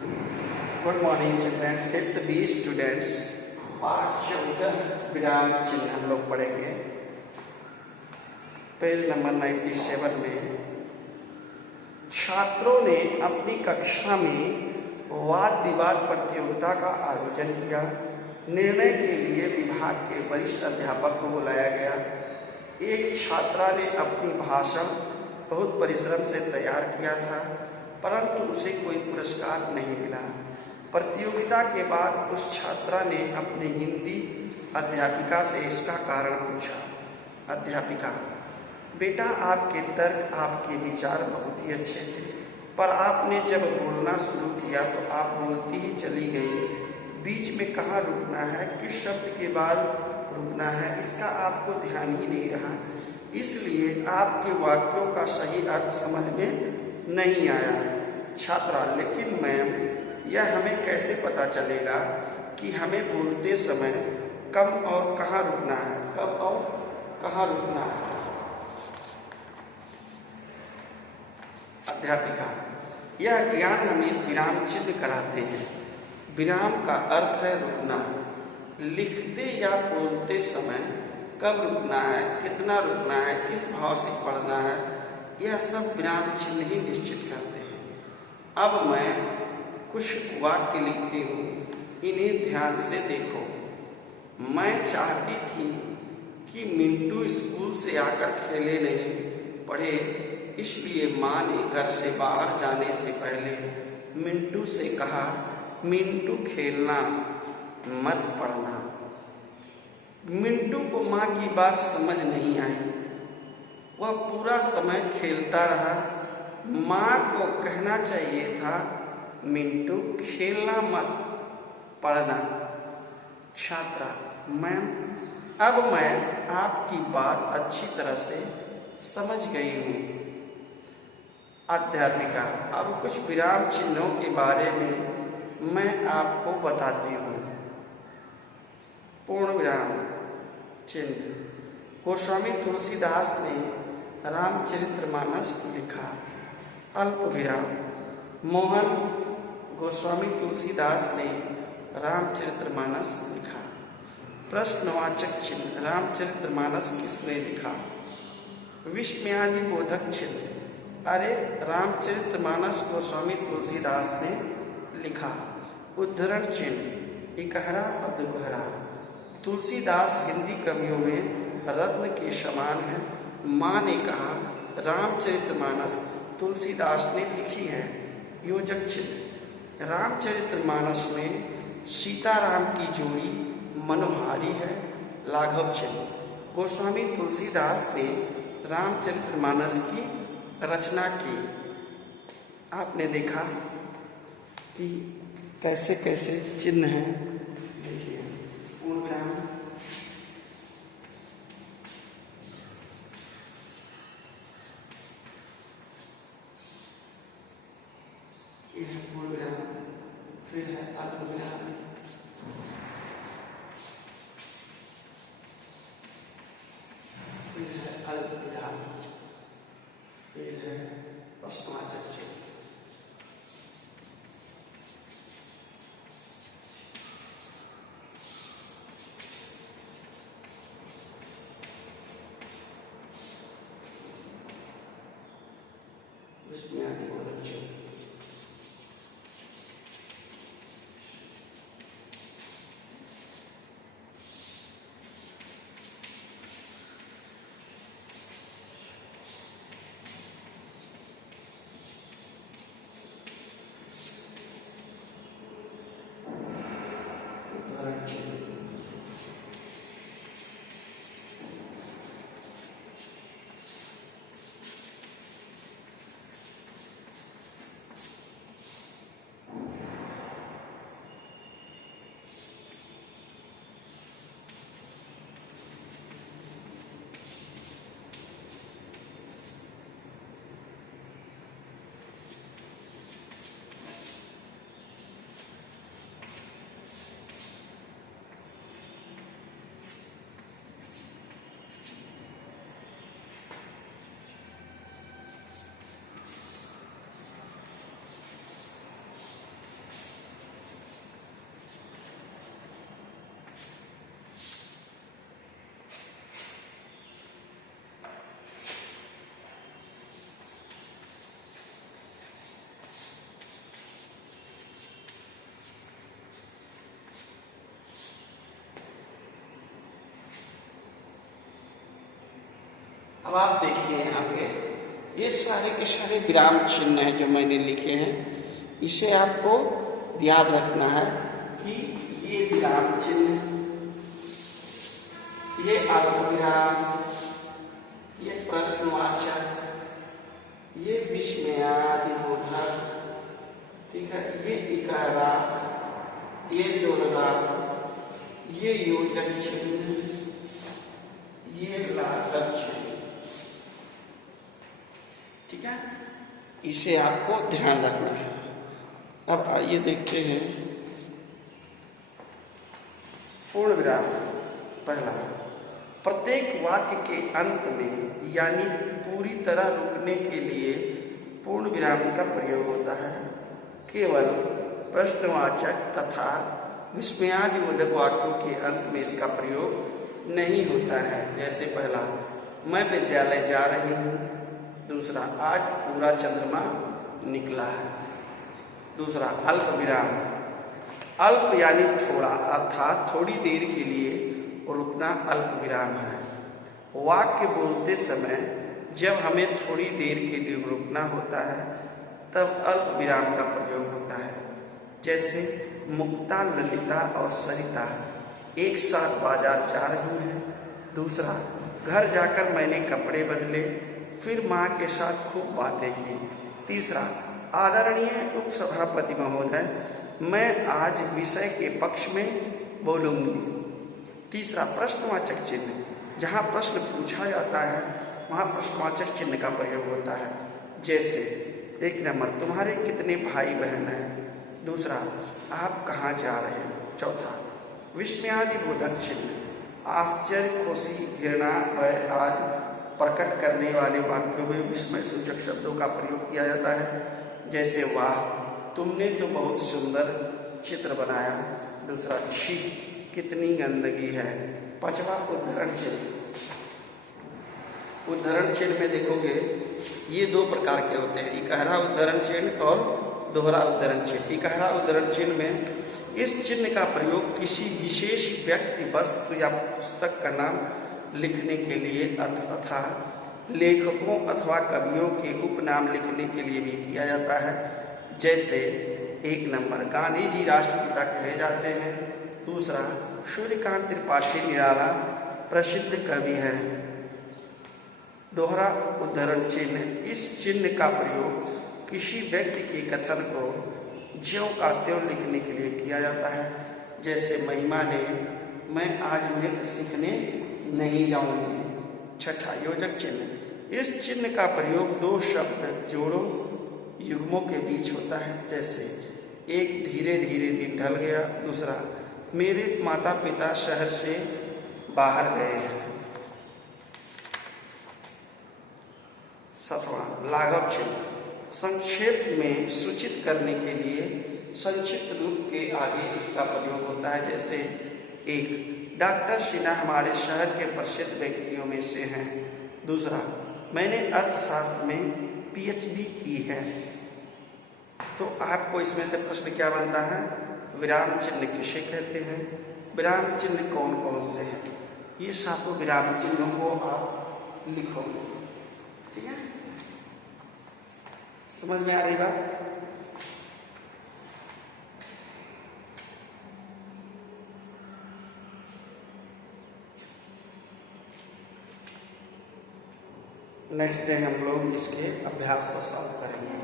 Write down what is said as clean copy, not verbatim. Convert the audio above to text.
Good morning children. Fifth B students, पाठ 14 विराम चिन्ह हम लोग पढ़ेंगे। पेज नंबर 97 में छात्रों ने अपनी कक्षा में वाद विवाद प्रतियोगिता का आयोजन किया। निर्णय के लिए विभाग के वरिष्ठ अध्यापक को बुलाया गया। एक छात्रा ने अपनी भाषण बहुत परिश्रम से तैयार किया था, परंतु उसे कोई पुरस्कार नहीं मिला। प्रतियोगिता के बाद उस छात्रा ने अपनी हिंदी अध्यापिका से इसका कारण पूछा। अध्यापिका: बेटा, आपके तर्क, आपके विचार बहुत ही अच्छे थे, पर आपने जब बोलना शुरू किया तो आप बोलती ही चली गई। बीच में कहाँ रुकना है, किस शब्द के बाद रुकना है, इसका आपको ध्यान ही नहीं रहा। इसलिए आपके वाक्यों का सही अर्थ समझ में नहीं आया। छात्रा: लेकिन मैम, यह हमें कैसे पता चलेगा कि हमें बोलते समय कब और कहाँ रुकना है, कब और कहाँ रुकना है? अध्यापिका: यह ज्ञान हमें विराम चिन्ह कराते हैं। विराम का अर्थ है रुकना। लिखते या बोलते समय कब रुकना है, कितना रुकना है, किस भाव से पढ़ना है, यह सब विराम चिन्ह ही निश्चित करते हैं। अब मैं कुछ वाक्य लिखती हूँ, इन्हें ध्यान से देखो। मैं चाहती थी कि मिंटू स्कूल से आकर खेले नहीं, पढ़े, इसलिए माँ ने घर से बाहर जाने से पहले मिंटू से कहा, मिंटू खेलना मत पढ़ना। मिंटू को माँ की बात समझ नहीं आई। वह पूरा समय खेलता रहा। माँ को कहना चाहिए था, मिंटू खेलना मत पढ़ना। छात्रा: मैम, अब मैं आपकी बात अच्छी तरह से समझ गई हूँ। अध्यापिका: अब कुछ विराम चिन्हों के बारे में मैं आपको बताती हूँ। पूर्ण विराम चिन्ह: गोस्वामी तुलसीदास ने रामचरितमानस लिखा। अल्प विराम: मोहन गोस्वामी तुलसीदास ने रामचरितमानस लिखा। प्रश्नवाचक चिन्ह: रामचरितमानस किसने लिखा? विस्मयादि बोधक चिन्ह: अरे, रामचरितमानस गोस्वामी तुलसीदास ने लिखा। उद्धरण चिन्ह: इकहरा और दुकहरा। तुलसीदास हिंदी कवियों में रत्न के समान है। माँ ने कहा, रामचरितमानस तुलसीदास ने लिखी है। योजक चिन्ह: रामचरितमानस में सीताराम की जोड़ी मनोहारी है। लाघव चिन्ह: गोस्वामी तुलसीदास ने रामचरितमानस की रचना की। आपने देखा कि कैसे कैसे चिन्ह हैं। देखिए, पूर्ण विराम, यह पूर्ण विराम, फिर है अल्प विराम, फिर है अल्प विराम, फिर है प्रश्नवाचक चिन्ह। विस्मयादि बोधक चिन्ह। अब आप देखिए यहाँ पे ये सारे के सारे विराम चिन्ह हैं जो मैंने लिखे हैं। इसे आपको याद रखना है कि ये विराम चिन्ह, ये अल्पविराम, ये प्रश्नवाचक, ये विस्मयादिबोधक, ठीक है, ये इकारांत, ये दोहराव, ये योजक चिन्ह, ये लाघव चिन्ह, ठीक है, इसे आपको ध्यान रखना है। अब आइए देखते हैं पूर्ण विराम। पहला, प्रत्येक वाक्य के अंत में यानी पूरी तरह रुकने के लिए पूर्ण विराम का प्रयोग होता है। केवल प्रश्नवाचक तथा विस्मयादिबोधक वाक्यों के अंत में इसका प्रयोग नहीं होता है। जैसे पहला, मैं विद्यालय जा रही हूँ। दूसरा, आज पूरा चंद्रमा निकला है। दूसरा, अल्प विराम, अल्प यानी थोड़ा, अर्थात थोड़ी देर के लिए रुकना अल्प विराम है। वाक्य बोलते समय जब हमें थोड़ी देर के लिए रुकना होता है तब अल्प विराम का प्रयोग होता है। जैसे मुक्ता, ललिता और सरिता एक साथ बाजार जा रही हैं। दूसरा, घर जाकर मैंने कपड़े बदले, फिर माँ के साथ खूब बातें की। तीसरा, आदरणीय उपसभापति महोदय, मैं आज विषय के पक्ष में बोलूँगी। तीसरा, प्रश्नवाचक चिन्ह, जहाँ प्रश्न पूछा जाता है वहाँ प्रश्नवाचक चिन्ह का प्रयोग होता है। जैसे 1 नंबर, तुम्हारे कितने भाई बहन हैं। दूसरा, आप कहाँ जा रहे हो। चौथा, विस्मयादिबोधक चिन्ह, आश्चर्य, खुशी, घृणा, भय आदि प्रकट करने वाले वाक्यों में विस्मय सूचक शब्दों का प्रयोग किया जाता है। जैसे वाह, तुमने तो बहुत सुंदर चित्र बनाया। दूसरा, छी, कितनी गंदगी है। पांचवा, उद्धरण चिन्ह। उद्धरण चिन्ह में देखोगे ये 2 प्रकार के होते हैं, इकहरा उद्धरण चिन्ह और दोहरा उद्धरण चिन्ह। इकहरा उद्धरण चिन्ह में इस चिन्ह का प्रयोग किसी विशेष व्यक्ति, वस्तु या पुस्तक का नाम लिखने के लिए तथा लेखकों अथवा कवियों के उपनाम लिखने के लिए भी किया जाता है। जैसे 1 नंबर, गांधी जी राष्ट्रपिता कहे जाते हैं। दूसरा, सूर्यकांत त्रिपाठी निराला प्रसिद्ध कवि है। दोहरा उद्धरण चिन्ह, इस चिन्ह का प्रयोग किसी व्यक्ति के कथन को ज्यों का त्यों लिखने के लिए किया जाता है। जैसे महिमा ने, मैं आज नृत्य सीखने नहीं जाऊंगी। छठा, योजक चिन्ह, इस चिन्ह का प्रयोग 2 शब्द जोड़ों युग्मों के बीच होता है। जैसे 1, धीरे धीरे दिन ढल गया। दूसरा, मेरे माता पिता शहर से बाहर गए हैं। 7वां, लाघव चिन्ह, संक्षेप में सूचित करने के लिए संक्षिप्त रूप के आगे इसका प्रयोग होता है। जैसे 1, डॉक्टर सिन्हा हमारे शहर के प्रसिद्ध व्यक्तियों में से हैं। दूसरा, मैंने अर्थशास्त्र में PhD की है। तो आपको इसमें से प्रश्न क्या बनता है, विराम चिन्ह किसे कहते हैं, विराम चिन्ह कौन कौन से हैं। ये सातों विराम चिन्हों को आप लिखोगे। ठीक है, समझ में आ रही बात। नेक्स्ट डे हम लोग इसके अभ्यास को सॉल्व करेंगे।